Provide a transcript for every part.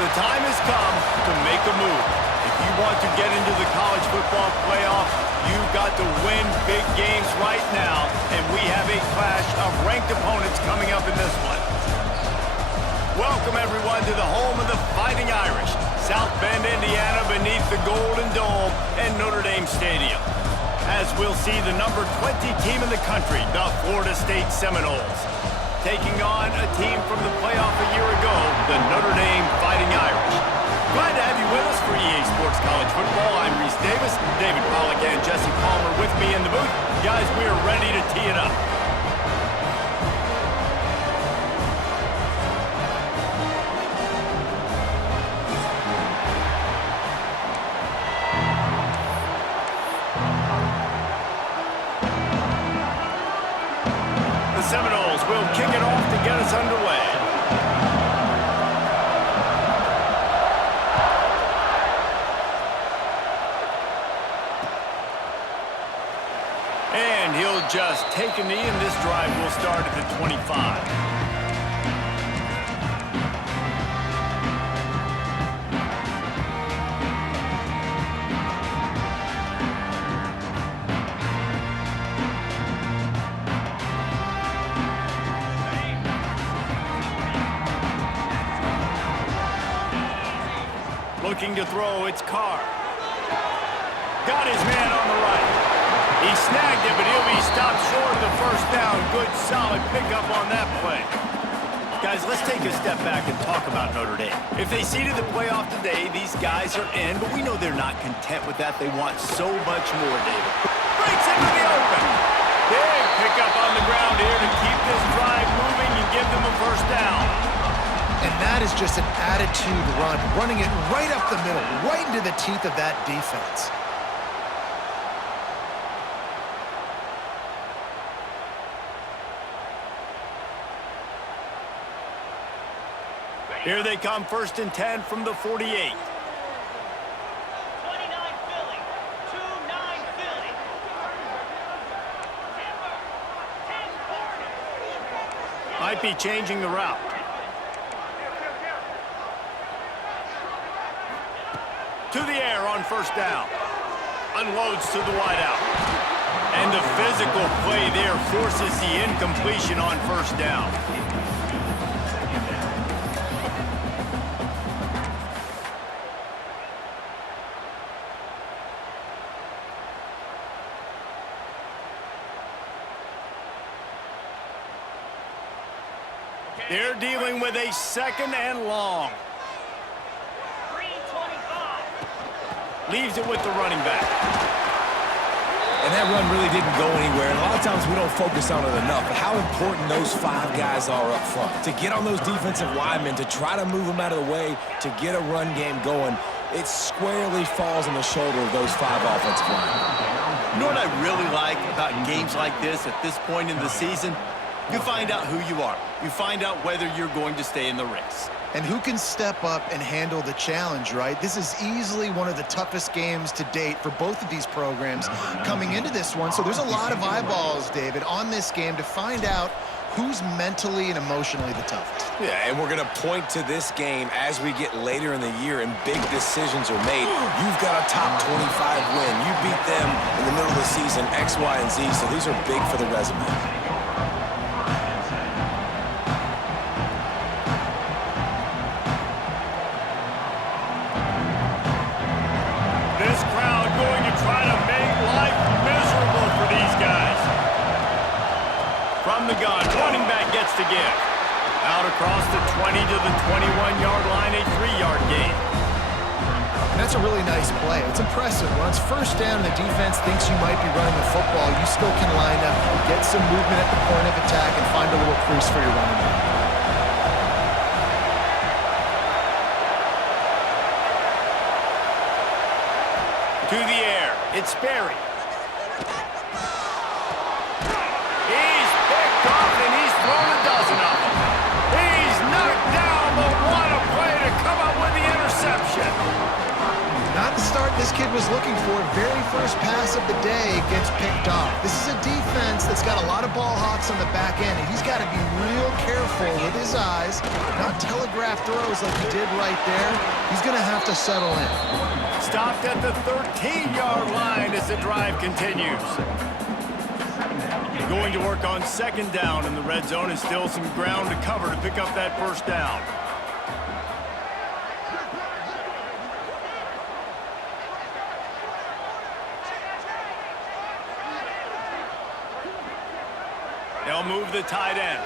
The time has come to make a move. If you want to get into the college football playoff, you've got to win big games right now, and we have a clash of ranked opponents coming up in this one. Welcome, everyone, to the home of the Fighting Irish, South Bend, Indiana, beneath the Golden Dome and Notre Dame Stadium. As we'll see the number 20 team in the country, the Florida State Seminoles, taking on a team from the playoff a year ago, the Notre Dame Fighting Irish. Glad to have you with us for EA Sports College Football. I'm Reese Davis, David Pollack and Jesse Palmer with me in the booth. Guys, we are ready to tee it up. The Seminoles will kick it off to get us underway. And he'll just take a knee, and this drive will start at the 25. Looking to throw, it's Carr. Got his man on the right. He snagged it, but he'll be stopped short of the first down. Good, solid pickup on that play. Guys, let's take a step back and talk about Notre Dame. If they seeded the playoff today, these guys are in, but we know they're not content with that. They want so much more, David. Breaks into the open. Big pickup on the ground here to keep this drive moving and give them a first down. And that is just an attitude run, running it right up the middle, right into the teeth of that defense. Here they come, 1st and 10 from the 48. 29 Philly. 2-9 Philly. Might be changing the route. To the air on first down. Unloads to the wideout. And the physical play there forces the incompletion on first down. They're dealing with a 2nd and long. Leaves it with the running back. And that run really didn't go anywhere. And a lot of times we don't focus on it enough. But how important those 5 guys are up front. To get on those defensive linemen, to try to move them out of the way, to get a run game going, it squarely falls on the shoulder of those 5 offensive linemen. You know what I really like about games like this at this point in the season? You find out who you are. You find out whether you're going to stay in the race. And who can step up and handle the challenge, right? This is easily one of the toughest games to date for both of these programs coming into this one. So there's a lot of eyeballs, David, on this game to find out who's mentally and emotionally the toughest. Yeah, and we're going to point to this game as we get later in the year and big decisions are made. You've got a top 25 win. You beat them in the middle of the season, X, Y, and Z. So these are big for the resume. The gun, running back gets to give. Out across the 20 to the 21-yard line, a 3-yard gain. And that's a really nice play. It's impressive. When it's first down and the defense thinks you might be running the football, you still can line up, get some movement at the point of attack, and find a little crease for your running back. To the air, it's Sperry. Not the start this kid was looking for. Very first pass of the day gets picked off. This is a defense that's He's got a lot of ball hawks on the back end, and he's got to be real careful with his eyes, not telegraph throws like he did right there. He's going to have to settle in. Stopped at the 13-yard line as the drive continues. Going to work on second down in the red zone, and still some ground to cover to pick up that first down. They'll move the tight end.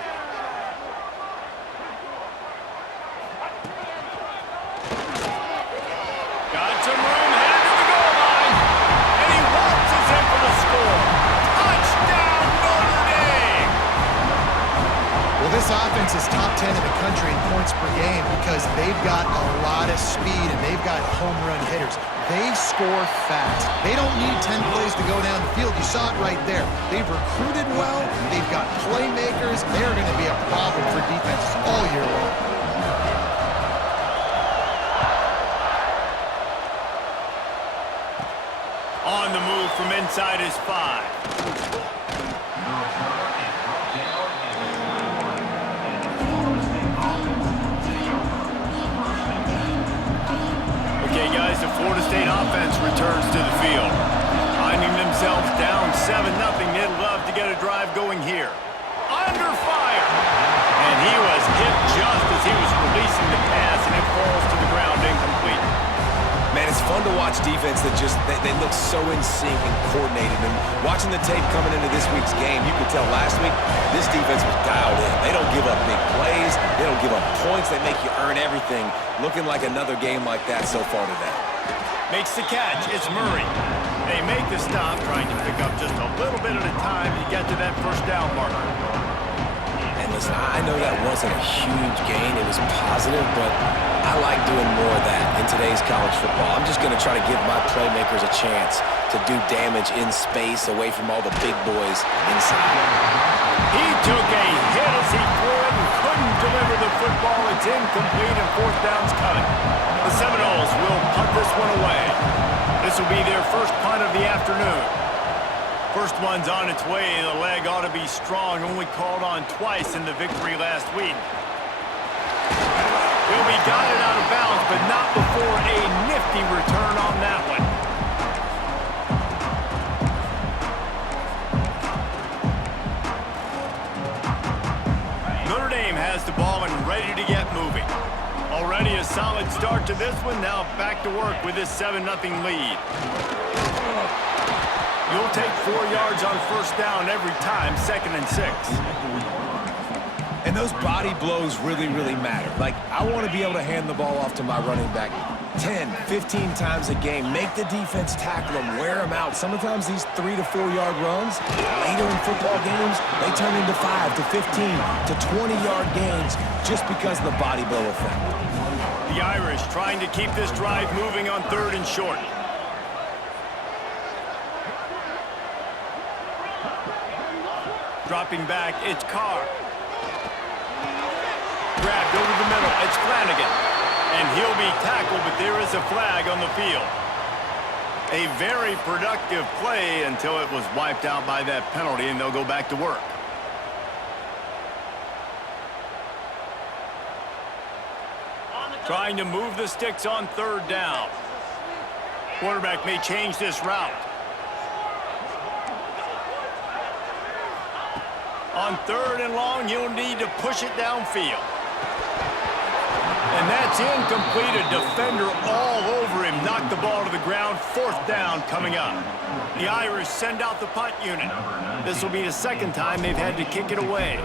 Got some room, headed to the goal line, and he waltzes in for the score. Touchdown, Notre Dame! Well, this offense is top 10 in the country in points per game because they've got a lot of speed and they've got home run hitters. They score fast. They don't need 10 plays to go down the field. You saw it right there. They've recruited well. They've got playmakers. They're going to be a problem for defenses all year long. On the move from inside his 5. Okay, guys, the Florida State offense returns to the field. Finding themselves down 7-0, they'd love to get a drive going here. Under fire! And he was hit just as he was releasing the pass, and it falls to the ground incomplete. Man, it's fun to watch defense that just, they look so in sync and coordinated. And watching the tape coming into this week's game, you could tell last week, this defense was dialed in. They don't give up big plays. They don't give up points. They make you earn everything. Looking like another game like that so far today. Makes the catch. It's Murray. They make the stop, trying to pick up just a little bit at a time to get to that first down marker. And listen, I know that wasn't a huge gain. It was positive, but I like doing more of that in today's college football. I'm just going to try to give my playmakers a chance to do damage in space away from all the big boys inside. He took a hit as he threw it and couldn't deliver the football. It's incomplete and fourth down's coming. The Seminoles will punt this one away. This will be their first punt of the afternoon. First one's on its way. The leg ought to be strong. Only called on twice in the victory last week. He'll be guided out of bounds, but not before a nifty return on that one. Notre Dame has the ball and ready to get moving. Already a solid start to this one. Now back to work with this 7-0 lead. You'll take 4 yards on first down every time, 2nd and 6. And those body blows really, really matter. Like, I want to be able to hand the ball off to my running back 10, 15 times a game. Make the defense tackle them, wear them out. Sometimes these 3 to 4 yard runs, later in football games, they turn into 5 to 15 to 20-yard gains just because of the body blow effect. The Irish trying to keep this drive moving on 3rd and short. Dropping back, it's Carr. Grabbed over the middle, it's Flanagan. And he'll be tackled, but there is a flag on the field. A very productive play until it was wiped out by that penalty, and they'll go back to work. Trying to move the sticks on 3rd down. Quarterback may change this route. On 3rd and long, you'll need to push it downfield. And that's incomplete. A defender all over him. Knocked the ball to the ground. 4th down coming up. The Irish send out the punt unit. This will be the 2nd time they've had to kick it away.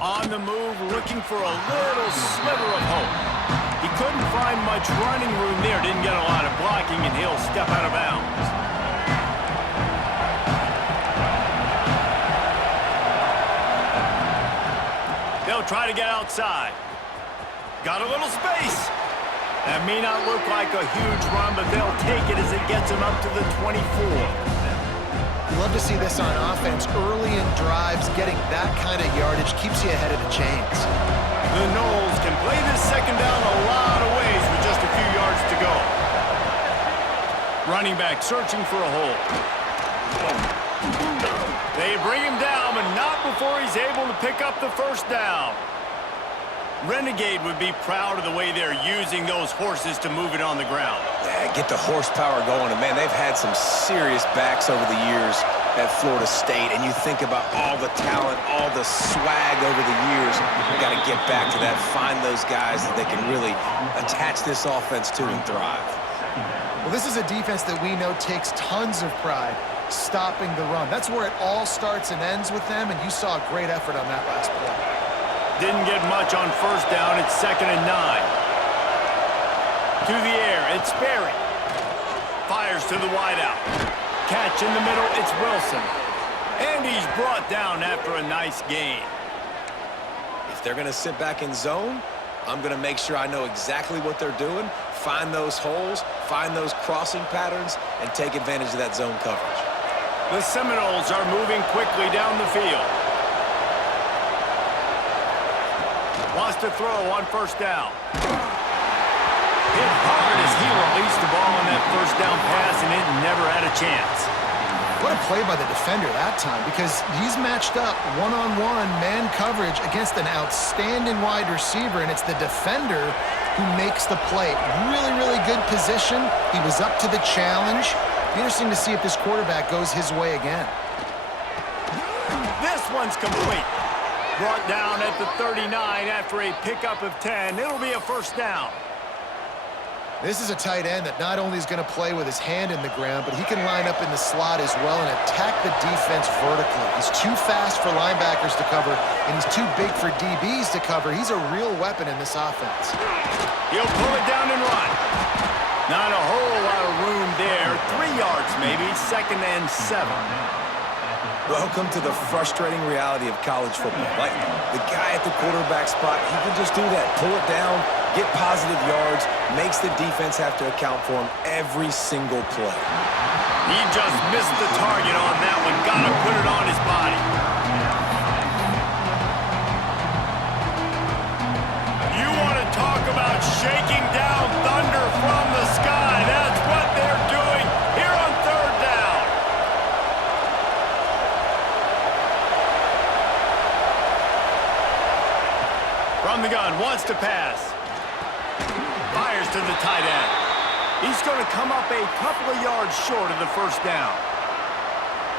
On the move, looking for a little sliver of hope. He couldn't find much running room there. Didn't get a lot of blocking, and he'll step out of bounds. They'll try to get outside. Got a little space. That may not look like a huge run, but they'll take it as it gets them up to the 24. You love to see this on offense. Early in drives, getting that kind of yardage keeps you ahead of the chains. The Noles can play this 2nd down a lot of ways with just a few yards to go. Running back searching for a hole. They bring him down, but not before he's able to pick up the first down. Renegade would be proud of the way they're using those horses to move it on the ground. Yeah, get the horsepower going. And, man, they've had some serious backs over the years at Florida State. And you think about all the talent, all the swag over the years. You've got to get back to that, find those guys that they can really attach this offense to and thrive. Well, this is a defense that we know takes tons of pride stopping the run. That's where it all starts and ends with them, and you saw a great effort on that last play. Didn't get much on first down. It's 2nd and 9. To the air, it's Sperry. Fires to the wideout. Catch in the middle, it's Wilson. And he's brought down after a nice gain. If they're going to sit back in zone, I'm going to make sure I know exactly what they're doing, find those holes, find those crossing patterns, and take advantage of that zone coverage. The Seminoles are moving quickly down the field. Wants to throw on first down. Hit hard as he released the ball on that first down pass, and it never had a chance. What a play by the defender that time, because he's matched up one-on-one man coverage against an outstanding wide receiver, and it's the defender who makes the play. Really, really good position. He was up to the challenge. Be interesting to see if this quarterback goes his way again. This one's complete. Brought down at the 39 after a pickup of 10. It'll be a first down. This is a tight end that not only is going to play with his hand in the ground, but he can line up in the slot as well and attack the defense vertically. He's too fast for linebackers to cover, and he's too big for DBs to cover. He's a real weapon in this offense. He'll pull it down and run. Not a whole lot of room there. 3 yards maybe, 2nd and 7. Welcome to the frustrating reality of college football. Like, the guy at the quarterback spot, he can just do that. Pull it down, get positive yards, makes the defense have to account for him every single play. He just missed the target on that one. Gotta put it on his body. You want to talk about shaking down thunder from the sky. That's what they're doing here on 3rd down. From the gun, wants to pass. Fires to the tight end. He's going to come up a couple of yards short of the first down.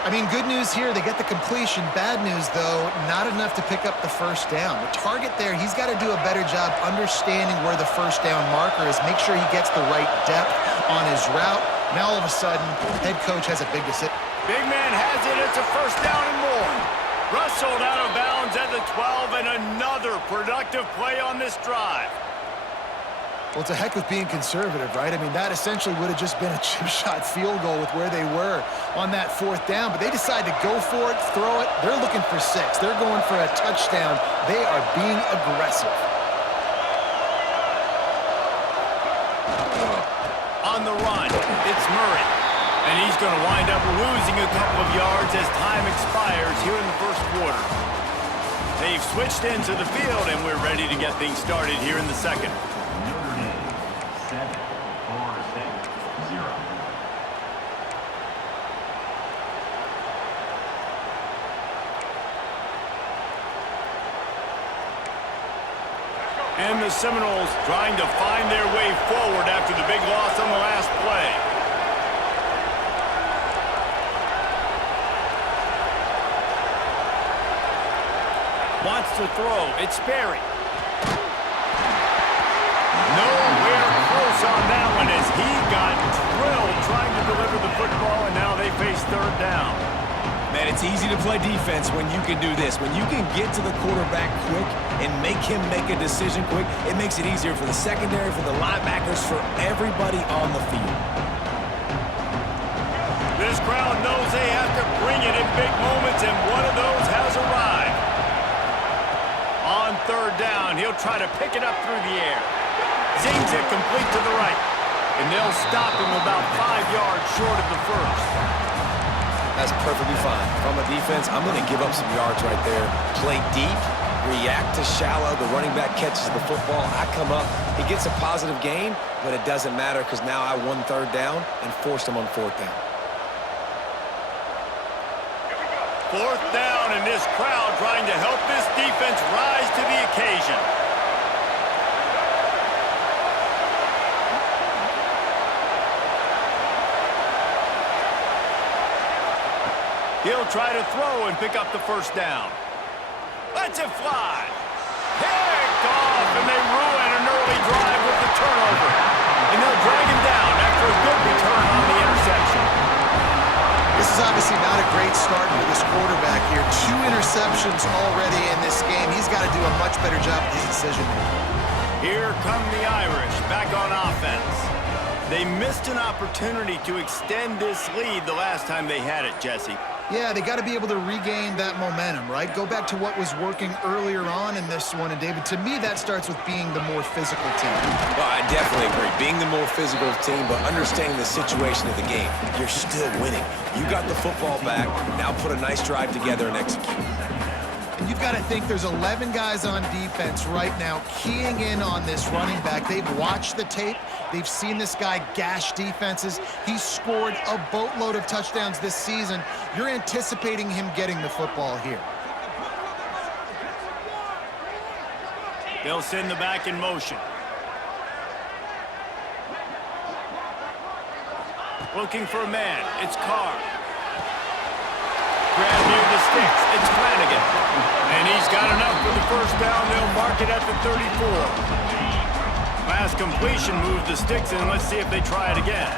I mean, good news here, they get the completion. Bad news, though, not enough to pick up the first down. The target there, he's got to do a better job understanding where the first down marker is, make sure he gets the right depth on his route. Now, all of a sudden, head coach has a big decision. Big man has it. It's a first down and more. Rustled out of bounds at the 12, and another productive play on this drive. Well, it's a heck of being conservative, right? I mean, that essentially would have just been a chip shot field goal with where they were on that 4th down, but they decide to go for it, throw it. They're looking for 6. They're going for a touchdown. They are being aggressive. On the run, it's Murray, and he's going to wind up losing a couple of yards as time expires here in the first quarter. They've switched into the field, and we're ready to get things started here in the second. And the Seminoles trying to find their way forward after the big loss on the last play. Wants to throw. It's Sperry. Nowhere close on that one as he got drilled trying to deliver the football, and now they face 3rd down. Man, it's easy to play defense when you can do this. When you can get to the quarterback quick and make him make a decision quick, it makes it easier for the secondary, for the linebackers, for everybody on the field. This crowd knows they have to bring it in big moments, and one of those has arrived. On 3rd down, he'll try to pick it up through the air. Zings it complete to the right, and they'll stop him about 5 yards short of the first. That's perfectly fine. From a defense, I'm going to give up some yards right there. Play deep, react to shallow. The running back catches the football. I come up. He gets a positive gain, but it doesn't matter because now I won third down and forced him on fourth down. Fourth down, and this crowd trying to help this defense rise to the occasion. He'll try to throw and pick up the first down. Lets it fly. Picked off, and they ruin an early drive with the turnover. And they'll drag him down after a good return on the interception. This is obviously not a great start for this quarterback here. 2 interceptions already in this game. He's got to do a much better job with his decision-making. Here come the Irish, back on offense. They missed an opportunity to extend this lead the last time they had it, Jesse. Yeah, they got to be able to regain that momentum, right? Go back to what was working earlier on in this one. And, David, to me, that starts with being the more physical team. Well, I definitely agree. Being the more physical team, but understanding the situation of the game. You're still winning. You got the football back. Now put a nice drive together and execute. And you've got to think there's 11 guys on defense right now keying in on this running back. They've watched the tape. They've seen this guy gash defenses. He's scored a boatload of touchdowns this season. You're anticipating him getting the football here. They'll send the back in motion. Looking for a man. It's Carr. Grab near the sticks. It's Flanagan. And he's got enough for the first down. They'll mark it at the 34. Last completion moved the sticks in. Let's see if they try it again.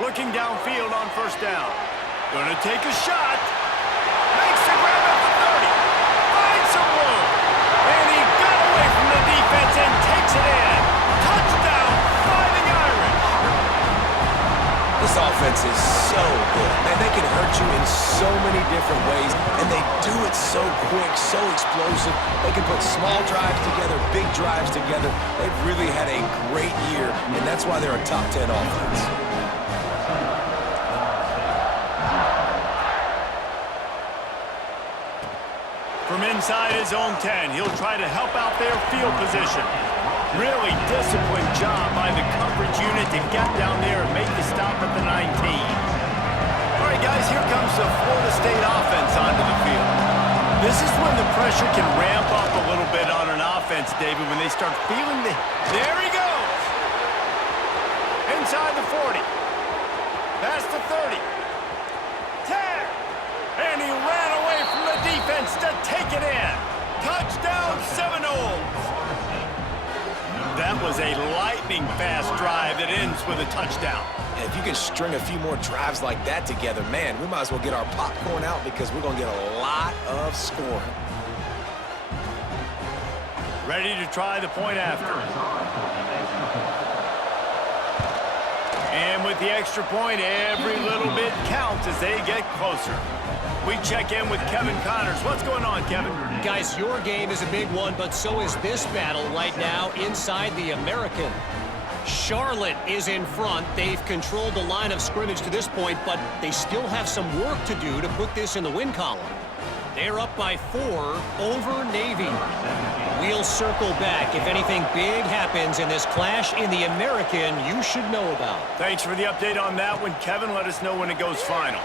Looking downfield on first down. Gonna take a shot. Makes the grab at the 30. Finds some room. And he got away from the defense and takes it in. Touchdown by the Irish. This offense is so good. Man, they can hurt you in so many different ways, and they do it so quick, so explosive. They can put small drives together, big drives together. They've really had a great year, and that's why they're a top 10 offense. From inside his own 10, he'll try to help out their field position. Really disciplined job by the coverage unit to get down there and make the stop at the 19. All right, guys, here comes the Florida State offense onto the field. This is when the pressure can ramp up a little bit on an offense, David, when they start feeling the... There he goes! Inside the 40. Past the 30. 10. And he ran away from the defense to take it in. Touchdown, Seminoles! That was a lightning-fast drive that ends with a touchdown. And if you can string a few more drives like that together, man, we might as well get our popcorn out because we're going to get a lot of scoring. Ready to try the point after. And with the extra point, every little bit counts as they get closer. We check in with Kevin Connors. What's going on, Kevin? Guys, your game is a big one, but so is this battle right now inside the American. Charlotte is in front. They've controlled the line of scrimmage to this point, but they still have some work to do to put this in the win column. They're up by 4 over Navy. We'll circle back. If anything big happens in this clash in the American, you should know about. Thanks for the update on that one, Kevin. Let us know when it goes final.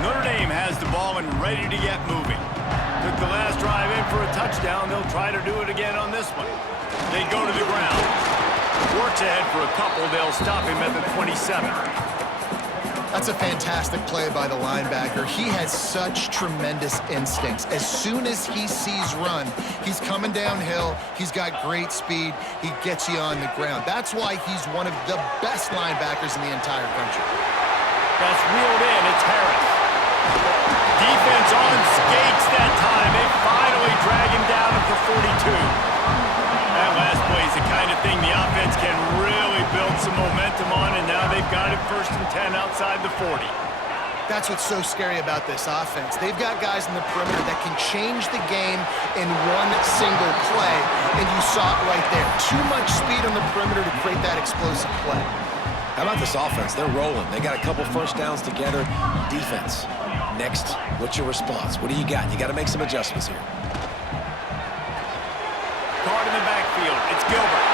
NotreDame has the ball and ready to get moving. Took the last drive in for a touchdown. They'll try to do it again on this one. They go to the ground. Works ahead for a couple. They'll stop him at the 27. That's a fantastic play by the linebacker. He has such tremendous instincts. As soon as he sees run, he's coming downhill. He's got great speed. He gets you on the ground. That's why he's one of the best linebackers in the entire country. That's wheeled in. It's Harris. Defense on skates that time. They finally drag him down at the 42. That last play is the kind of thing the offense can really build some momentum on, and now they've got it 1st and 10 outside the 40. That's what's so scary about this offense. They've got guys in the perimeter that can change the game in one single play, and you saw it right there. Too much speed on the perimeter to create that explosive play. How about this offense? They're rolling. They got a couple first downs together. Defense. Next, what's your response? What do you got? You got to make some adjustments here. Card in the backfield. It's Gilbert.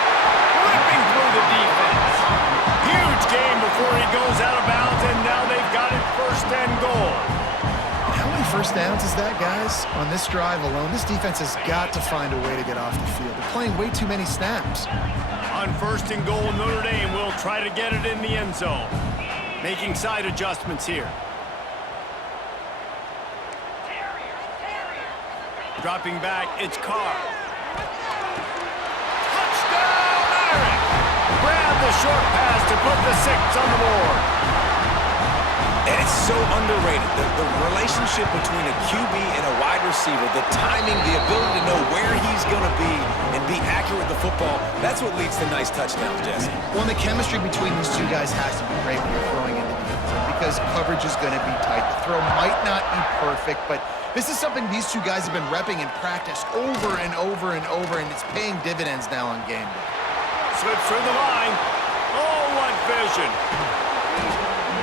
Ripping through the defense. Huge game before he goes out of bounds, and now they've got it first and goal. How many first downs is that, guys? On this drive alone, this defense has got to find a way to get off the field. They're playing way too many snaps. On first and goal, Notre Dame will try to get it in the end zone. Making side adjustments here. Dropping back, it's Carr. Touchdown, Irish! Grab the short pass to put the 6 on the board. And it's so underrated. The relationship between a QB and a wide receiver, the timing, the ability to know where he's going to be and be accurate with the football, that's what leads to nice touchdowns, Jesse. Well, and the chemistry between these two guys has to be great when you're throwing into the end zone because coverage is going to be tight. The throw might not be perfect, but this is something these two guys have been repping in practice over and over and over, and it's paying dividends now on game day. Slips through the line. Oh, what vision.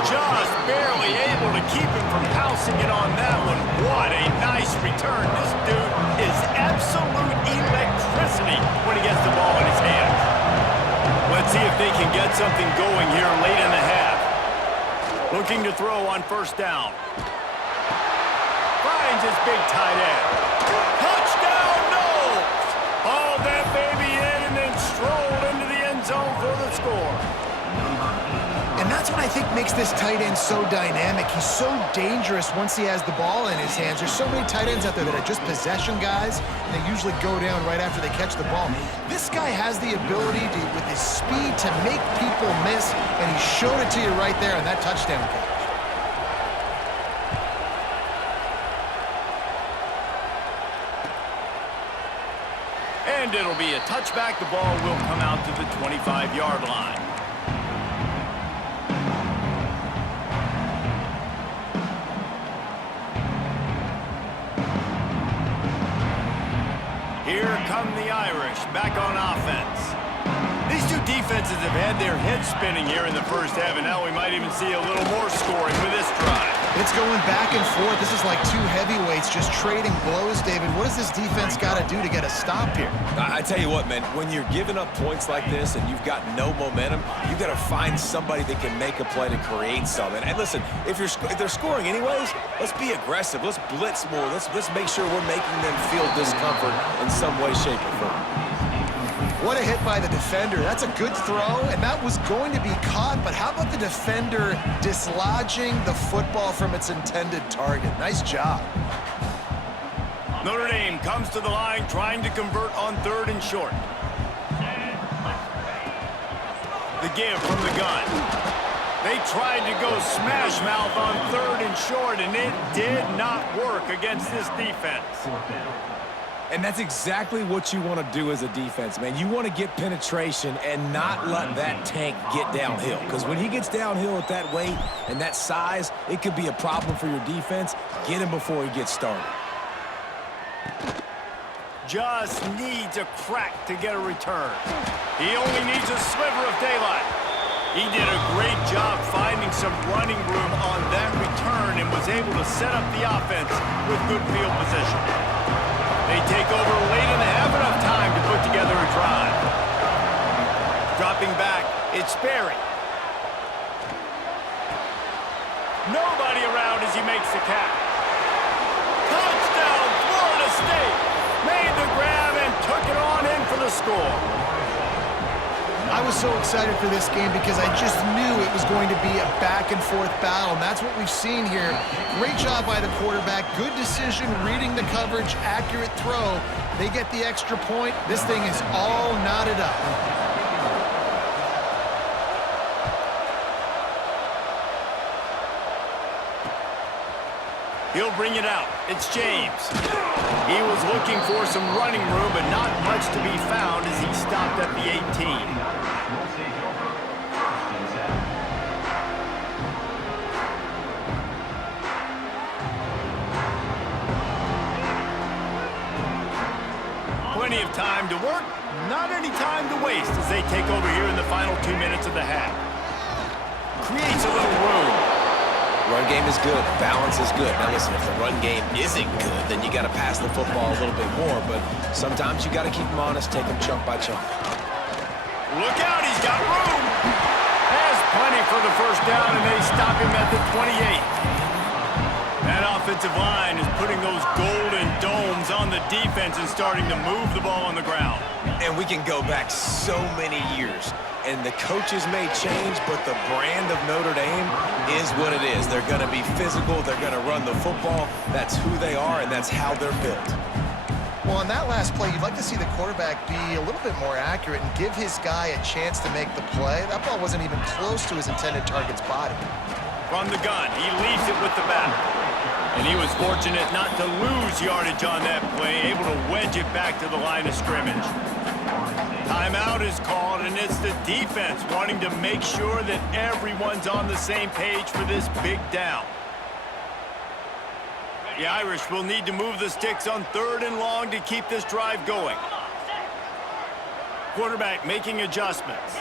Just barely able to keep him from housing it on that one. What a nice return. This dude is absolute electricity when he gets the ball in his hands. Let's see if they can get something going here late in the half. Looking to throw on first down. Finds his big tight end. Touchdown, Knowles! Hauled that baby in and then strolled into the end zone for the score. And that's what I think makes this tight end so dynamic. He's so dangerous once he has the ball in his hands. There's so many tight ends out there that are just possession guys, and they usually go down right after they catch the ball. This guy has the ability to, with his speed, to make people miss, and he showed it to you right there on that touchdown catch. And it'll be a touchback. The ball will come out to the 25-yard line. Here come the Irish, back on offense. These two defenses have had their heads spinning here in the first half, and now we might even see a little more scoring with this drive. It's going back and forth. This is like two heavyweights just trading blows, David. What does this defense got to do to get a stop here? I tell you what, man, when you're giving up points like this and you've got no momentum, you've got to find somebody that can make a play to create something. And listen, if they're scoring anyways, let's be aggressive. Let's blitz more. Let's make sure we're making them feel discomfort in some way, shape, or form. What a hit by the defender. That's a good throw, and that was going to be caught, but how about the defender dislodging the football from its intended target? Nice job. Notre Dame comes to the line trying to convert on 3rd and short. The give from the gun. They tried to go smash mouth on 3rd and short, and it did not work against this defense. And that's exactly what you want to do as a defense, man. You want to get penetration and not let that tank get downhill. Because when he gets downhill at that weight and that size, it could be a problem for your defense. Get him before he gets started. Just needs a crack to get a return. He only needs a sliver of daylight. He did a great job finding some running room on that return and was able to set up the offense with good field position. They take over late in the half, enough time to put together a drive. Dropping back, it's Sperry. Nobody around as he makes the catch. Touchdown, Florida State. Made the grab and took it on in for the score. I was so excited for this game because I just knew it was going to be a back-and-forth battle, and that's what we've seen here. Great job by the quarterback, good decision, reading the coverage, accurate throw. They get the extra point. This thing is all knotted up. He'll bring it out. It's James. He was looking for some running room, but not much to be found as he stopped at the 18. time to work, not any time to waste as they take over here in the final 2 minutes of the half. Creates a little room. Run game is good. Balance is good. Now listen, if the run game isn't good, then you got to pass the football a little bit more. But sometimes you got to keep them honest, take them chunk by chunk. Look out, he's got room. Has plenty for the first down, and they stop him at the 28. That offensive line is putting those golden domes on the defense and starting to move the ball on the ground. And we can go back so many years. And the coaches may change, but the brand of Notre Dame is what it is. They're going to be physical. They're going to run the football. That's who they are, and that's how they're built. Well, on that last play, you'd like to see the quarterback be a little bit more accurate and give his guy a chance to make the play. That ball wasn't even close to his intended target's body. From the gun, he leaves it with the back. And he was fortunate not to lose yardage on that play, able to wedge it back to the line of scrimmage. Timeout is called, and it's the defense wanting to make sure that everyone's on the same page for this big down. The Irish will need to move the sticks on 3rd and long to keep this drive going. Quarterback making adjustments.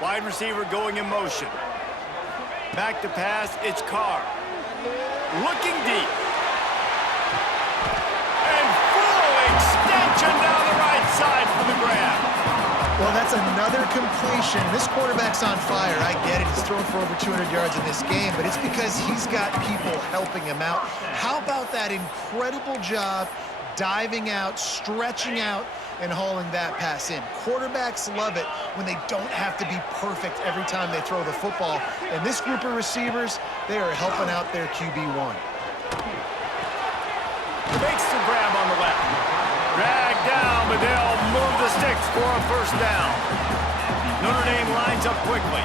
Wide receiver going in motion. Back to pass, it's Carr. Looking deep. And full extension down the right side for the grab. Well, that's another completion. This quarterback's on fire. I get it. He's thrown for over 200 yards in this game, but it's because he's got people helping him out. How about that incredible job diving out, stretching out, and hauling that pass in? Quarterbacks love it when they don't have to be perfect every time they throw the football. And this group of receivers, they are helping out their QB1. Makes the grab on the left. Drag down, but they'll move the sticks for a first down. Notre Dame lines up quickly.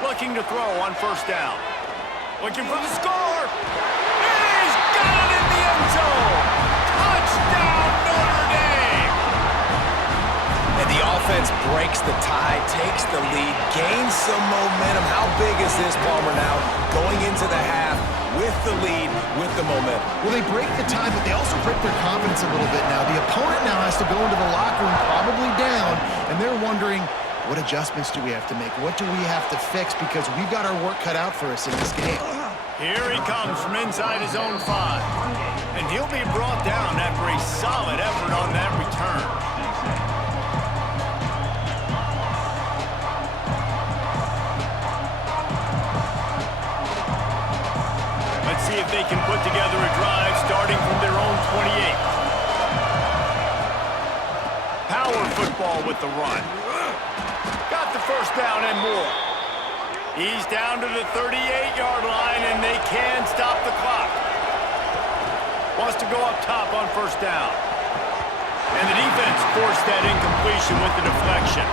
Looking to throw on first down. Looking for the score. He's got it in the end zone. Touchdown, Notre Dame. And the offense breaks the tie, takes the lead, gains some momentum. How big is this, Palmer, now going into the half with the lead, with the momentum? Well, they break the tie, but they also break their confidence a little bit now. The opponent now has to go into the locker room probably down, and they're wondering, what adjustments do we have to make? What do we have to fix? Because we've got our work cut out for us in this game. Here he comes from inside his own 5. And he'll be brought down after a solid effort on that return. Let's see if they can put together a drive starting from their own 28. Power football with the run. Got the first down and more. He's down to the 38-yard line, and they can stop the clock. Wants to go up top on first down. And the defense forced that incompletion with the deflection.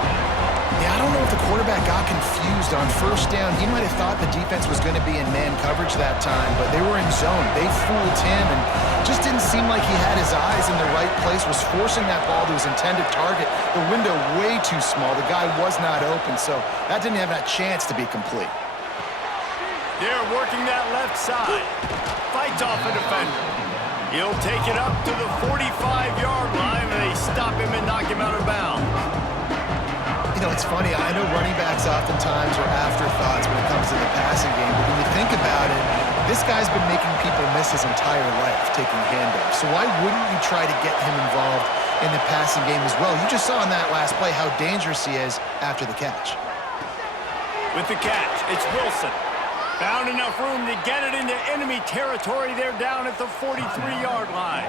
Yeah, I don't know if the quarterback got confused on first down. He might have thought the defense was going to be in man coverage that time, but they were in zone. They fooled him and just didn't seem like he had his eyes in the right place, was forcing that ball to his intended target. The window way too small. The guy was not open, so that didn't have that chance to be complete. They're working that left side. Fights off a defender. He'll take it up to the 45-yard line, and they stop him and knock him out of bounds. You know, it's funny. I know running backs oftentimes are afterthoughts when it comes to the passing game, but when you think about it, this guy's been making people miss his entire life taking handoffs. So why wouldn't you try to get him involved in the passing game as well? You just saw in that last play how dangerous he is after the catch. With the catch, it's Wilson. Found enough room to get it into enemy territory. They're down at the 43-yard line.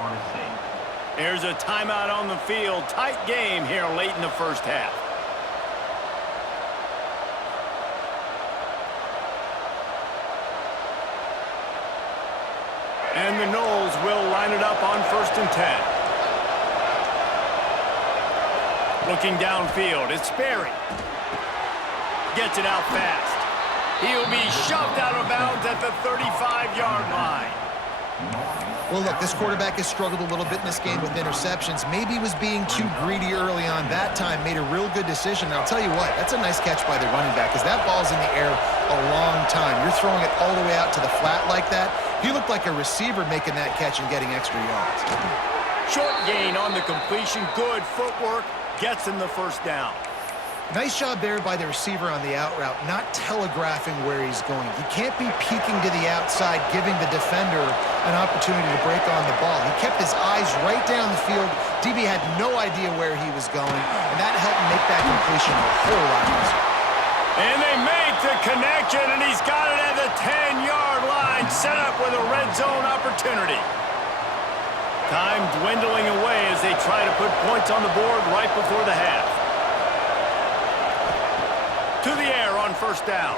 There's a timeout on the field. Tight game here late in the first half. And the Noles will line it up on 1st and 10. Looking downfield, it's Sperry. Gets it out fast. He'll be shoved out of bounds at the 35-yard line. Well, look, this quarterback has struggled a little bit in this game with interceptions. Maybe he was being too greedy early on. That time made a real good decision. And I'll tell you what, that's a nice catch by the running back because that ball's in the air a long time. You're throwing it all the way out to the flat like that. He looked like a receiver making that catch and getting extra yards. Short gain on the completion. Good footwork. Gets him the first down. Nice job there by the receiver on the out route, not telegraphing where he's going. He can't be peeking to the outside, giving the defender an opportunity to break on the ball. He kept his eyes right down the field. DB had no idea where he was going, and that helped make that completion a whole lot easier. And they make the connection, and he's got it at the 10-yard line, set up with a red zone opportunity. Time dwindling away as they try to put points on the board right before the half. To the air on first down.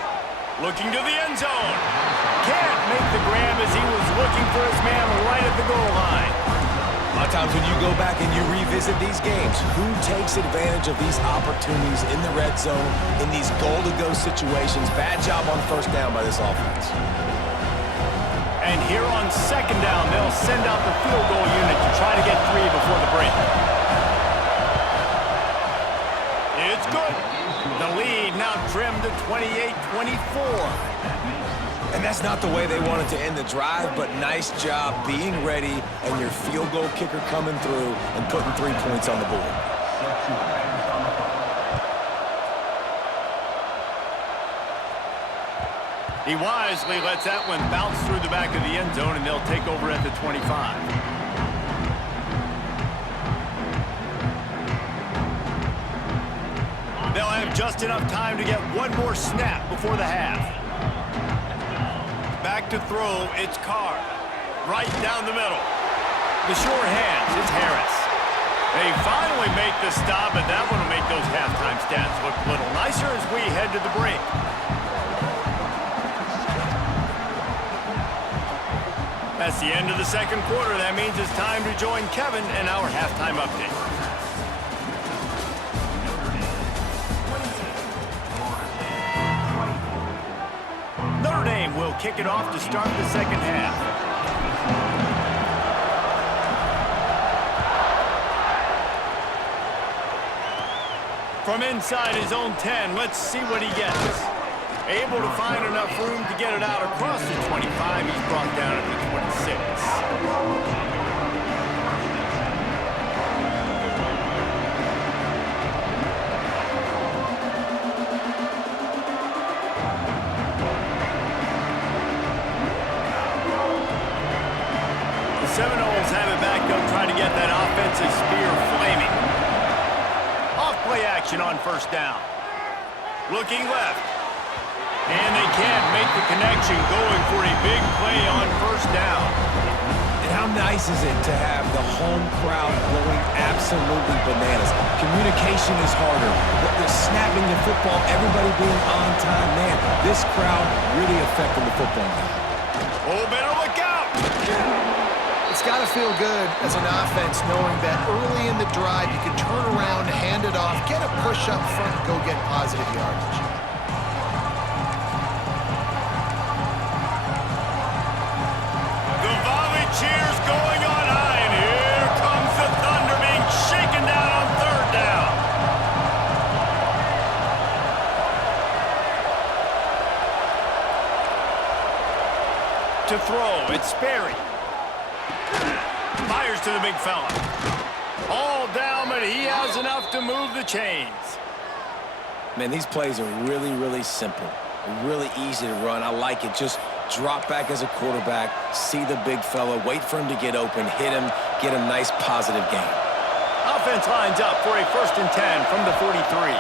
Looking to the end zone. Can't make the grab as he was looking for his man right at the goal line. A lot of times when you go back and you revisit these games, who takes advantage of these opportunities in the red zone, in these goal-to-go situations? Bad job on first down by this offense. And here on second down, they'll send out the field goal unit to try to get 3 before the break. It's good. The lead now trimmed to 28-24. And that's not the way they wanted to end the drive, but nice job being ready and your field goal kicker coming through and putting 3 points on the board. He wisely lets that one bounce through the back of the end zone, and they'll take over at the 25. They'll have just enough time to get one more snap before the half. Back to throw, it's Carr. Right down the middle. The sure hands, it's Harris. They finally make the stop, and that one will make those halftime stats look a little nicer as we head to the break. That's the end of the second quarter. That means it's time to join Kevin in our halftime update. Notre Dame will kick it off to start the second half. From inside his own 10, let's see what he gets. Able to find enough room to get it out across the 25. He's brought down at the 26. The Seminoles have it back up, trying to get that offensive spear flaming. Off-play action on first down. Looking left. And they can't make the connection, going for a big play on first down. And how nice is it to have the home crowd going absolutely bananas? Communication is harder. The snapping the football, everybody being on time. Man, this crowd really affecting the football game. Oh, better look out! It's got to feel good as an offense knowing that early in the drive you can turn around, hand it off, get a push up front, and go get positive yardage. Cheers going on high, and here comes the Thunder being shaken down on third down. To throw, it's Sperry. Fires to the big fella. All down, but he has enough to move the chains. Man, these plays are really, really simple. Really easy to run. I like it. Just drop back as a quarterback, see the big fella, wait for him to get open, hit him, get a nice positive gain. Offense lines up for a 1st and 10 from the 43.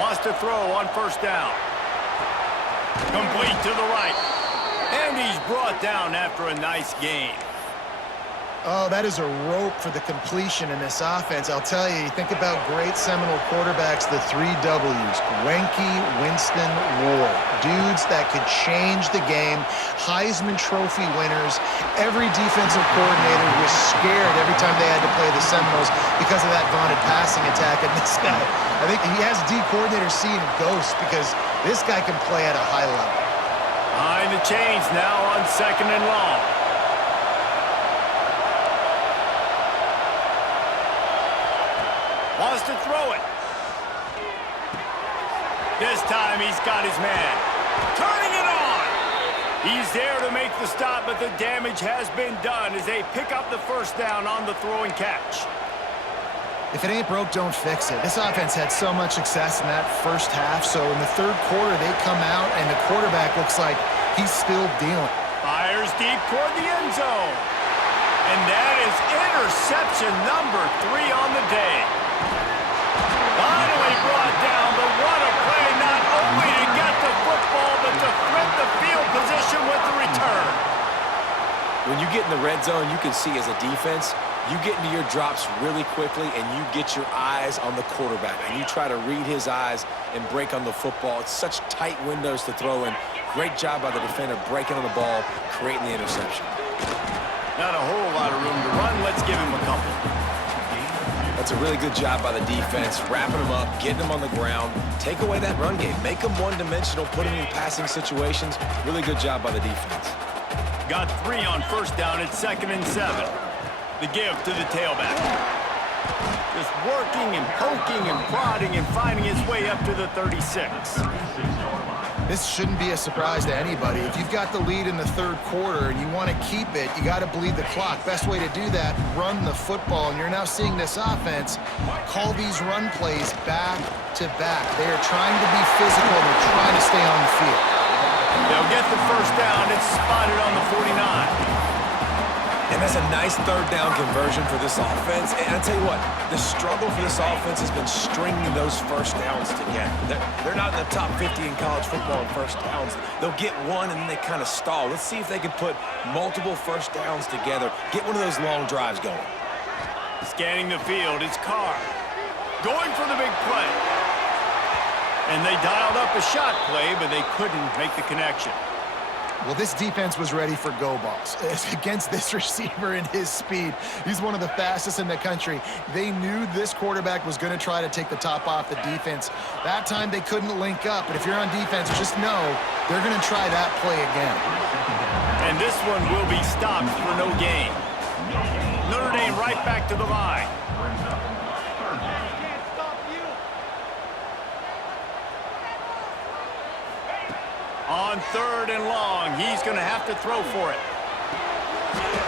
Wants to throw on first down. Complete to the right. And he's brought down after a nice gain. Oh, that is a rope for the completion in this offense. I'll tell you, you think about great Seminole quarterbacks, the 3 W's, Wenke, Winston, Ward. Dudes that could change the game, Heisman Trophy winners. Every defensive coordinator was scared every time they had to play the Seminoles because of that vaunted passing attack. And this guy, I think he has D coordinator seeing ghosts because this guy can play at a high level. Behind the chains now on 2nd and long. Wants to throw it. This time he's got his man. Turning it on. He's there to make the stop, but the damage has been done as they pick up the first down on the throw and catch. If it ain't broke, don't fix it. This offense had so much success in that first half, so in the third quarter, they come out, and the quarterback looks like he's still dealing. Fires deep toward the end zone. And that is interception number 3 on the day. Finally brought down, but what a play, not only to get the football, but to flip the field position with the return. When you get in the red zone, you can see as a defense, you get into your drops really quickly and you get your eyes on the quarterback and you try to read his eyes and break on the football. It's such tight windows to throw in. Great job by the defender breaking on the ball, creating the interception. Not a whole lot of room to run. Let's give him a couple. That's a really good job by the defense, wrapping them up, getting them on the ground, take away that run game, make them one-dimensional, put them in passing situations. Really good job by the defense. Got 3 on first down at 2nd and 7. The give to the tailback. Just working and poking and prodding and finding his way up to the 36. This shouldn't be a surprise to anybody. If you've got the lead in the third quarter and you want to keep it, you got to bleed the clock. Best way to do that, run the football. And you're now seeing this offense call these run plays back to back. They are trying to be physical and they're trying to stay on the field. They'll get the first down. It's spotted on the 49. And that's a nice third down conversion for this offense. And I tell you what, the struggle for this offense has been stringing those first downs together. They're not in the top 50 in college football in first downs. They'll get one and then they kind of stall. Let's see if they can put multiple first downs together, get one of those long drives going. Scanning the field, it's Carr. Going for the big play. And they dialed up a shot play, but they couldn't make the connection. Well, this defense was ready for go balls. Against this receiver and his speed, he's one of the fastest in the country. They knew this quarterback was going to try to take the top off the defense. That time they couldn't link up, but if you're on defense, just know they're going to try that play again. And this one will be stopped for no gain. Notre Dame right back to the line. On 3rd and long, he's going to have to throw for it.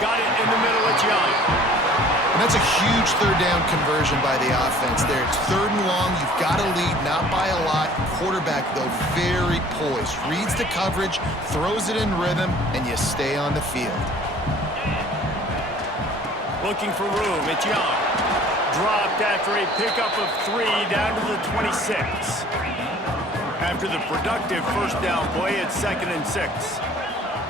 Got it in the middle of Young. And that's a huge third down conversion by the offense there. It's 3rd and long. You've got to lead, not by a lot. Quarterback, though, very poised. Reads the coverage, throws it in rhythm, and you stay on the field. Looking for room. It's Young. Dropped after a pickup of 3 down to the 26. After the productive first down play at 2nd and 6.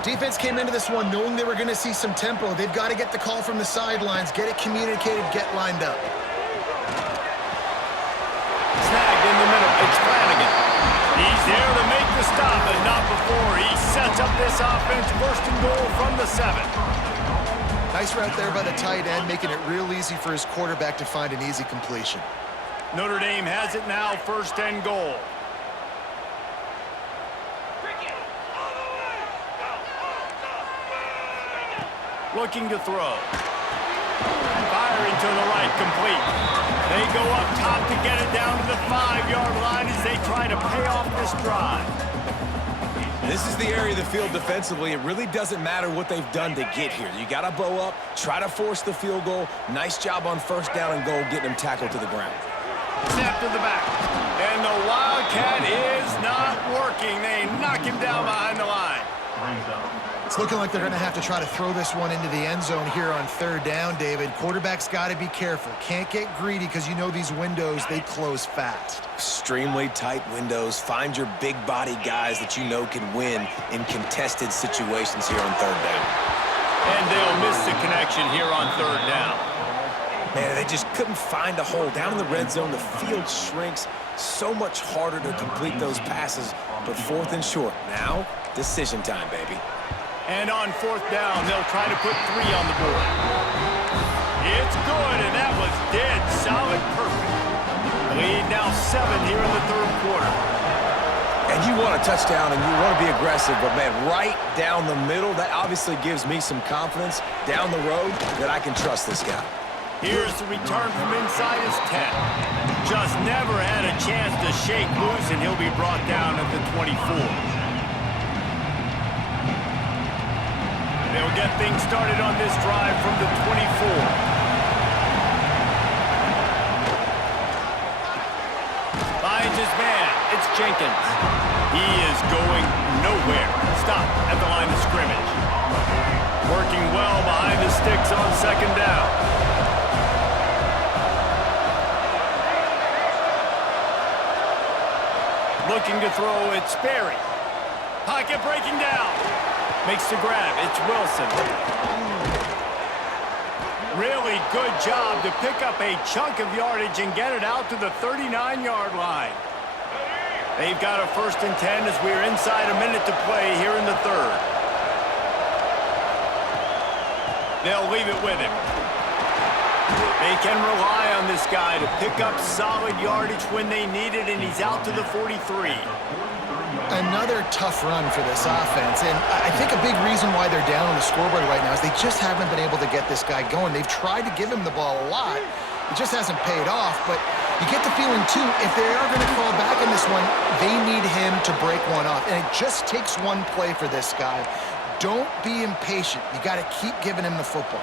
Defense came into this one knowing they were going to see some tempo. They've got to get the call from the sidelines, get it communicated, get lined up. Snagged in the middle. It's Flanagan. He's there to make the stop, but not before he sets up this offense. 1st and goal from the 7. Nice route there by the tight end, making it real easy for his quarterback to find an easy completion. Notre Dame has it now, 1st and goal. Looking to throw. Firing to the right, complete. They go up top to get it down to the 5-yard line as they try to pay off this drive. This is the area of the field defensively. It really doesn't matter what they've done to get here. You got to bow up, try to force the field goal. Nice job on 1st down and goal, getting them tackled to the ground. Snap to the back. And the Wildcat is not working. They knock him down behind the line. It's looking like they're going to have to try to throw this one into the end zone here on 3rd down, David. Quarterback's got to be careful. Can't get greedy because you know these windows, they close fast. Extremely tight windows. Find your big body guys that you know can win in contested situations here on 3rd down. And they'll miss the connection here on 3rd down. Man, they just couldn't find a hole. Down in the red zone, the field shrinks. So much harder to complete those passes, but 4th and short. Now, decision time, baby. And on 4th down, they'll try to put 3 on the board. It's good, and that was dead solid perfect. Lead now 7 here in the 3rd quarter. And you want a touchdown, and you want to be aggressive, but, man, right down the middle, that obviously gives me some confidence down the road that I can trust this guy. Here's the return from inside his 10. Just never had a chance to shake loose, and he'll be brought down at the 24. They'll get things started on this drive from the 24. Finds his man. It's Jenkins. He is going nowhere. Stop at the line of scrimmage. Working well behind the sticks on second down. Looking to throw, it's Sperry. Pocket breaking down. Makes the grab, it's Wilson. Really good job to pick up a chunk of yardage and get it out to the 39-yard line. They've got a 1st and 10 as we're inside a minute to play here in the 3rd. They'll leave it with him. They can rely on this guy to pick up solid yardage when they need it, and he's out to the 43. Another tough run for this offense, and I think a big reason why they're down on the scoreboard right now is they just haven't been able to get this guy going. They've tried to give him the ball a lot. It just hasn't paid off, but you get the feeling, too, if they are going to fall back in this one, they need him to break one off, and it just takes one play for this guy. Don't be impatient. You got to keep giving him the football.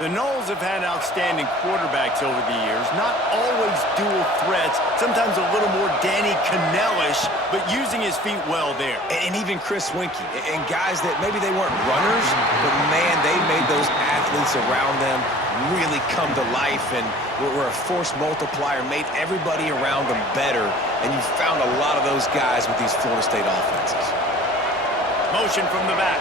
The Noles have had outstanding quarterbacks over the years, not always dual threats, sometimes a little more Danny Cannell-ish, but using his feet well there. And even Chris Winkie, and guys that maybe they weren't runners, but man, they made those athletes around them really come to life and were a force multiplier, made everybody around them better, and you found a lot of those guys with these Florida State offenses. Motion from the back.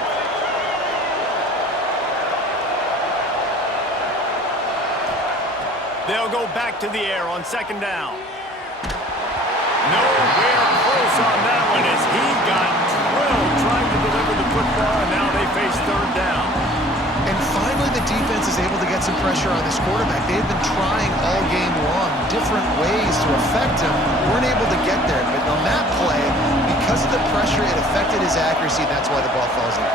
They'll go back to the air on second down. Nowhere close on that one as he got drilled trying to deliver the football, and now they face 3rd down. And finally, the defense is able to get some pressure on this quarterback. They've been trying all game long, different ways to affect him. Weren't able to get there, but on that play, because of the pressure, it affected his accuracy. That's why the ball falls in.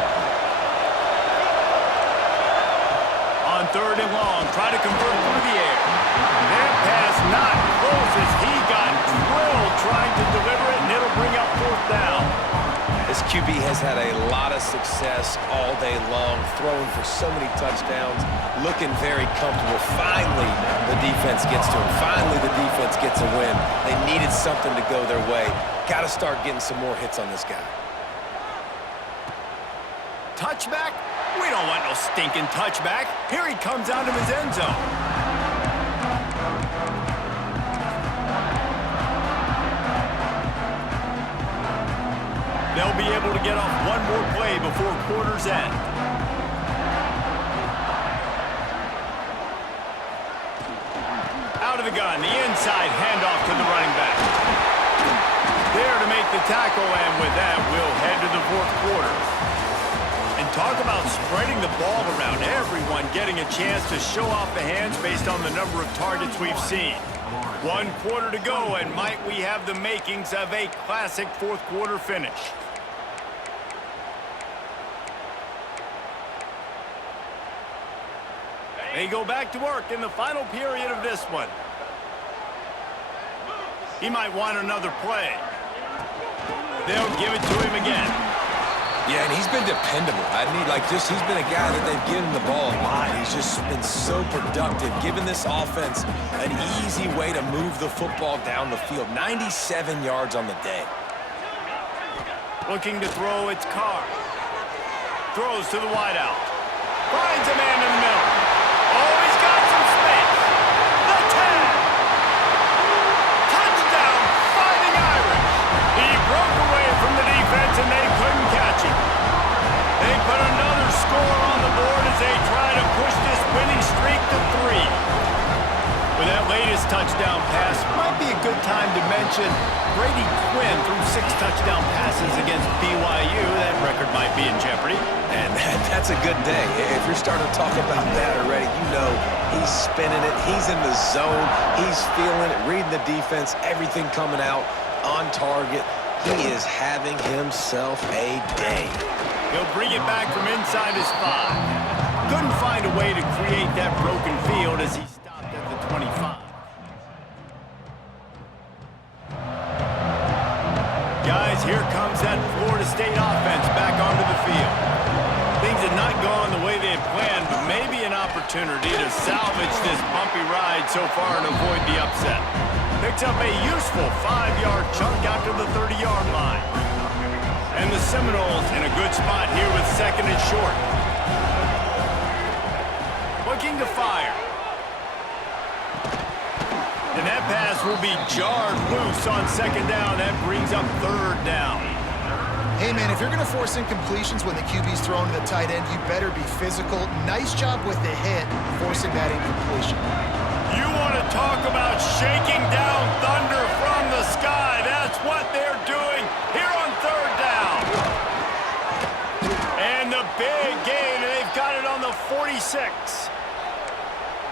On 3rd and long, try to convert through the air. That pass not close as he got drilled trying to deliver it, and it'll bring up 4th down. This QB has had a lot of success all day long, throwing for so many touchdowns, looking very comfortable. Finally, the defense gets to him. Finally, the defense gets a win. They needed something to go their way. Got to start getting some more hits on this guy. Touchback? We don't want no stinking touchback. Here he comes out of his end zone. They'll be able to get off one more play before quarter's end. Out of the gun, the inside handoff to the running back. There to make the tackle, and with that, we'll head to the 4th quarter. And talk about spreading the ball around, everyone getting a chance to show off the hands based on the number of targets we've seen. 1 quarter to go, and might we have the makings of a classic 4th quarter finish. They go back to work in the final period of this one. He might want another play. They'll give it to him again. Yeah, and he's been dependable. He's been a guy that they've given the ball a lot. He's just been so productive, giving this offense an easy way to move the football down the field. 97 yards on the day. Looking to throw, it's Carr. Throws to the wideout. Finds a man in the middle. Oh, he's got some space. The 10. Touchdown, Fighting Irish. He broke away from the defense, and they couldn't catch him. They put another score on the board as they try to push this winning streak to 3. With that latest touchdown pass, might be a good time to mention Brady Quinn threw 6 touchdown passes against BYU. That record might be in jeopardy. And that's a good day. If you're starting to talk about that already, you know he's spinning it. He's in the zone. He's feeling it, reading the defense, everything coming out on target. He is having himself a day. He'll bring it back from inside his 5. Couldn't find a way to create that broken field as he stopped at the 25. Guys, here comes that Florida State offense back onto the field. Things Things had not gone the way they had planned, but maybe an opportunity to salvage this bumpy ride so far and avoid the upset. Picks up a useful 5-yard chunk after the 30-yard line. And the Seminoles in a good spot here with second and short. Looking to fire. And that pass will be jarred loose on second down. That brings up third down. Hey, man, if you're going to force incompletions when the QB's thrown to the tight end, you better be physical. Nice job with the hit, forcing that incompletion. You want to talk about shaking down thunder from the sky. That's what they're doing here on third down. And the big gain, and they've got it on the 46.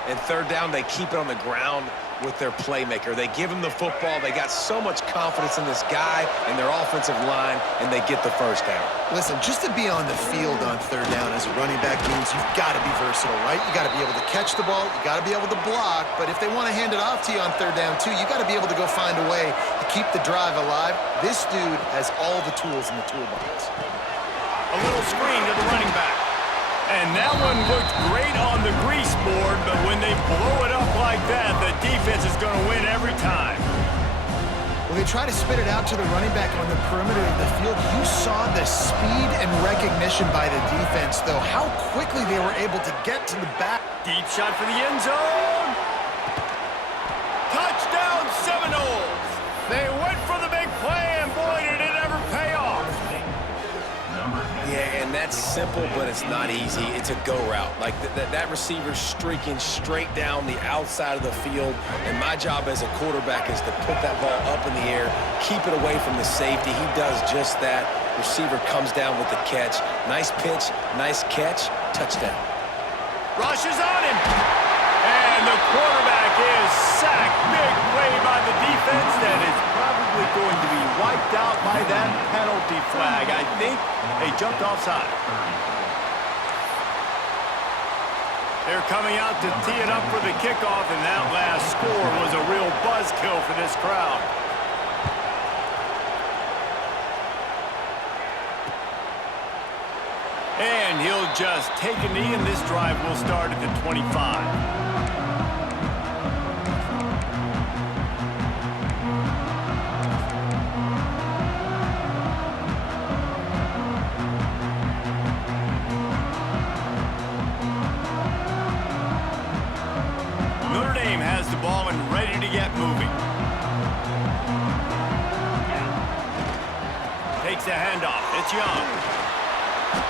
And third down, they keep it on the ground with their playmaker. They give him the football. They got so much confidence in this guy and their offensive line, and they get the first down. Listen, just to be on the field on third down as a running back means you've got to be versatile, right? You got to be able to catch the ball. You got to be able to block. But if they want to hand it off to you on third down, too, you got to be able to go find a way to keep the drive alive. This dude has all the tools in the toolbox. A little screen to the running back. And that one looked great on the grease board, but when they blow it up like that, the defense is going to win every time. Well, they try to spit it out to the running back on the perimeter of the field. You saw the speed and recognition by the defense, though. How quickly they were able to get to the back. Deep shot for the end zone. Touchdown Seminoles. They went for the big play, and boy, did it ever pay off. Yeah, and that's simple, but it's not easy. It's a go route. Like that receiver's streaking straight down the outside of the field, and my job as a quarterback is to put that ball up in the air, keep it away from the safety. He does just that. Receiver comes down with the catch. Nice pitch, nice catch, touchdown. Rushes on him. And the quarterback is sacked. Big play by the defense that is probably going to be wiped out by that penalty flag. I think they jumped offside. They're coming out to tee it up for the kickoff, and that last score was a real buzzkill for this crowd. And he'll just take a knee, and this drive will start at the 25. NotreDame has the ball and ready to get moving. Takes the handoff. It's Young.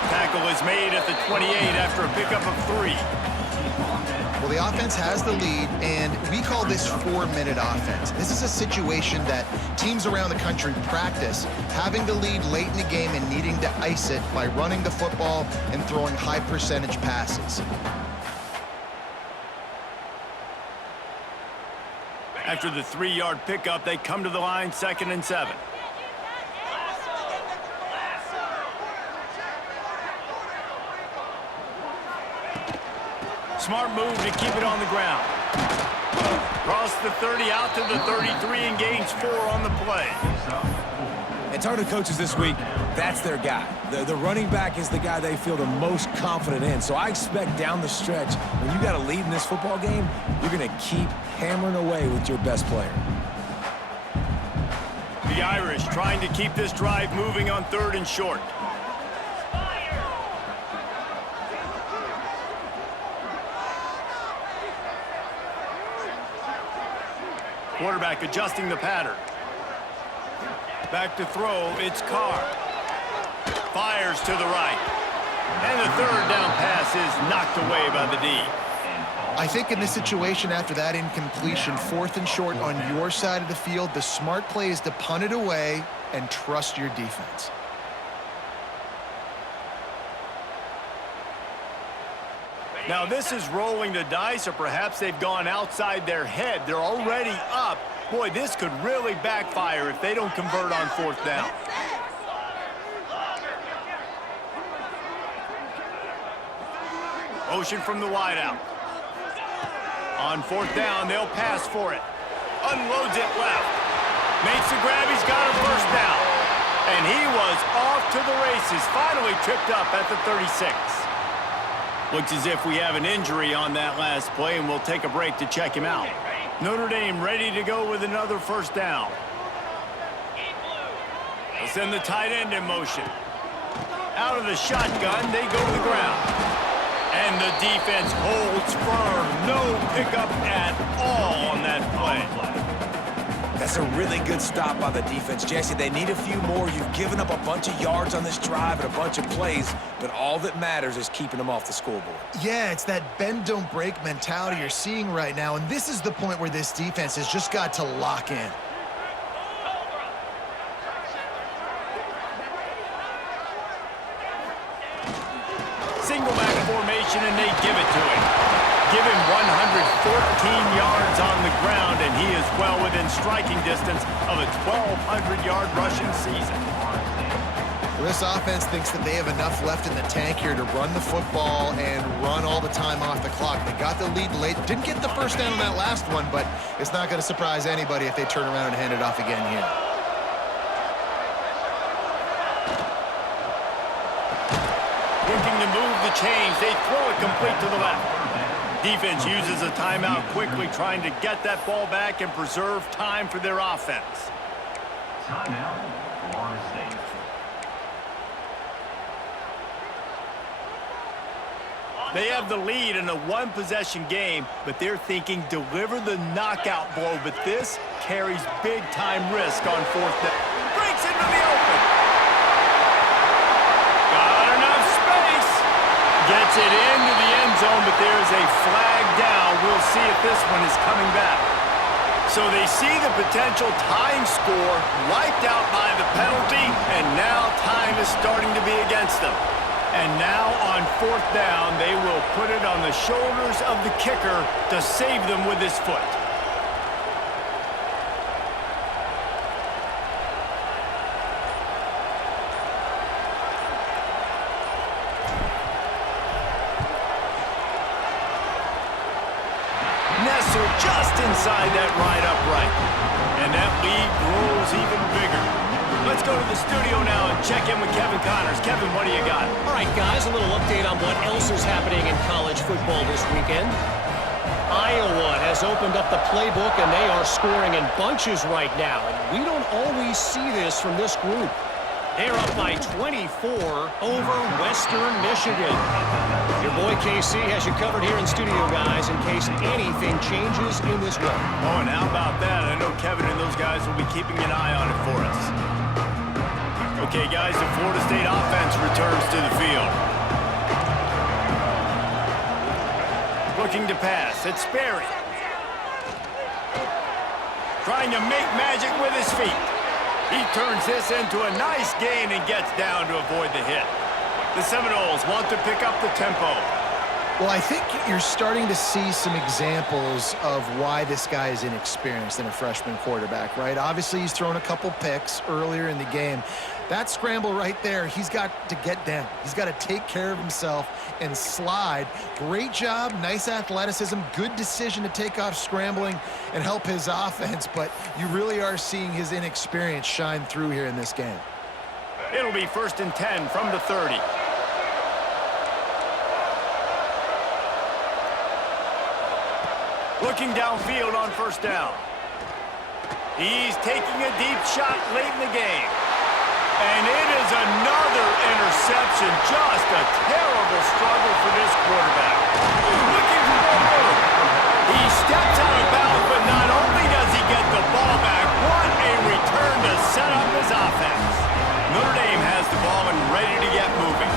Tackle is made at the 28 after a pickup of 3. Well, the offense has the lead, and we call this 4-minute offense. This is a situation that teams around the country practice, having the lead late in the game and needing to ice it by running the football and throwing high-percentage passes. After the 3-yard pickup, they come to the line, 2nd and 7. Smart move to keep it on the ground. Cross the 30 out to the 33 and gains 4 on the play. And talking to coaches this week, that's their guy. The running back is the guy they feel the most confident in. So I expect down the stretch, when you got a lead in this football game, you're going to keep hammering away with your best player. The Irish trying to keep this drive moving on 3rd and short. Quarterback adjusting the pattern. Back to throw, it's Carr. Fires to the right. And the 3rd down pass is knocked away by the D. I think in this situation, after that incompletion, 4th and short on your side of the field, the smart play is to punt it away and trust your defense. Now this is rolling the dice, or perhaps they've gone outside their head. They're already up. Boy, this could really backfire if they don't convert on 4th down. Motion from the wideout. On 4th down, they'll pass for it. Unloads it left. Makes the grab, he's got a first down. And he was off to the races, finally tripped up at the 36. Looks as if we have an injury on that last play, and we'll take a break to check him out. Notre Dame ready to go with another first down. They'll send the tight end in motion. Out of the shotgun, they go to the ground. And the defense holds firm. No pickup at all on that play. That's a really good stop by the defense, Jesse. They need a few more. You've given up a bunch of yards on this drive and a bunch of plays, but all that matters is keeping them off the scoreboard. Yeah, it's that bend, don't break mentality you're seeing right now, and this is the point where this defense has just got to lock in. Single back formation, and they give it to him. Give him 114 yards on the ground, and he is well within striking distance of a 1,200-yard rushing season. Well, this offense thinks that they have enough left in the tank here to run the football and run all the time off the clock. They got the lead late. Didn't get the first down on that last one, but it's not going to surprise anybody if they turn around and hand it off again here. Looking to move the chains. They throw it complete to the left. Defense uses a timeout quickly, trying to get that ball back and preserve time for their offense. Timeout, Florida State. They have the lead in a one-possession game, but they're thinking deliver the knockout blow, but this carries big-time risk on fourth down. Breaks into the open. Got enough space. Gets it into the end zone, but there's a flag down. We'll see if this one is coming back. So they see the potential tying score wiped out by the penalty, and now time is starting to be against them. And now on fourth down, they will put it on the shoulders of the kicker to save them with his foot. Nestled just inside that right upright. And that lead grows even bigger. Let's go to the studio now and check in with Kevin Connors. Kevin, what do you got? All right, guys, a little update on what else is happening in college football this weekend. Iowa has opened up the playbook, and they are scoring in bunches right now. And we don't always see this from this group. They're up by 24 over Western Michigan. Your boy KC has you covered here in studio, guys, in case anything changes in this one. Oh, and how about that? I know Kevin and those guys will be keeping an eye on it for us. Okay, guys, the Florida State offense returns to the field. Looking to pass. It's Sperry. Trying to make magic with his feet. He turns this into a nice gain and gets down to avoid the hit. The Seminoles want to pick up the tempo. Well, I think you're starting to see some examples of why this guy is inexperienced in a freshman quarterback, right? Obviously, he's thrown a couple picks earlier in the game. That scramble right there, he's got to get down. He's got to take care of himself and slide. Great job, nice athleticism, good decision to take off scrambling and help his offense, but you really are seeing his inexperience shine through here in this game. It'll be 1st and 10 from the 30. Looking downfield on first down. He's taking a deep shot late in the game. And it is another interception. Just a terrible struggle for this quarterback. Looking for more. He steps out of bounds, but not only does he get the ball back, what a return to set up his offense. Notre Dame has the ball and ready to get moving.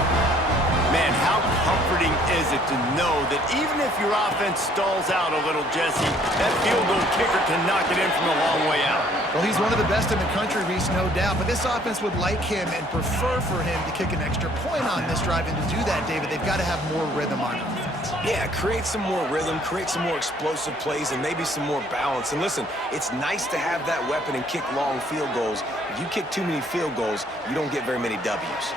Man, how comforting is it to know that even if your offense stalls out a little, Jesse, that field goal kicker can knock it in from a long way out. Well, he's one of the best in the country, Reese, no doubt, but this offense would like him and prefer for him to kick an extra point on this drive, and to do that, David, they've got to have more rhythm on offense. Yeah, create some more rhythm, create some more explosive plays, and maybe some more balance. And listen, it's nice to have that weapon and kick long field goals. If you kick too many field goals, you don't get very many W's.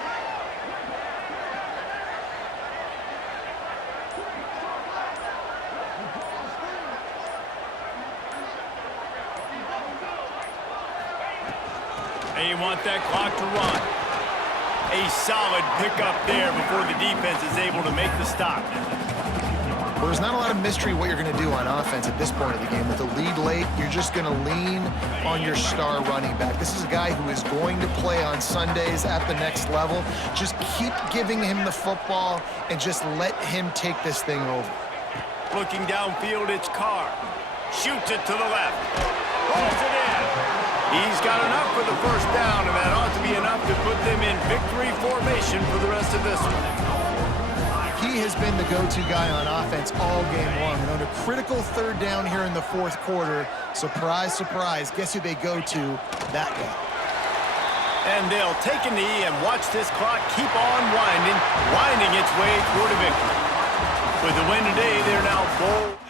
They want that clock to run. A solid pickup there before the defense is able to make the stop. Well, there's not a lot of mystery what you're going to do on offense at this point of the game. With the lead late, you're just going to lean on your star running back. This is a guy who is going to play on Sundays at the next level. Just keep giving him the football and just let him take this thing over. Looking downfield, it's Carr. Shoots it to the left. Pulls it in. He's got enough for the first down, and that ought to be enough to put them in victory formation for the rest of this one. He has been the go-to guy on offense all game long. And on a critical third down here in the fourth quarter, surprise, surprise, guess who they go to? That guy. And they'll take a knee and watch this clock keep on winding its way toward a victory. With the win today, they're now bold.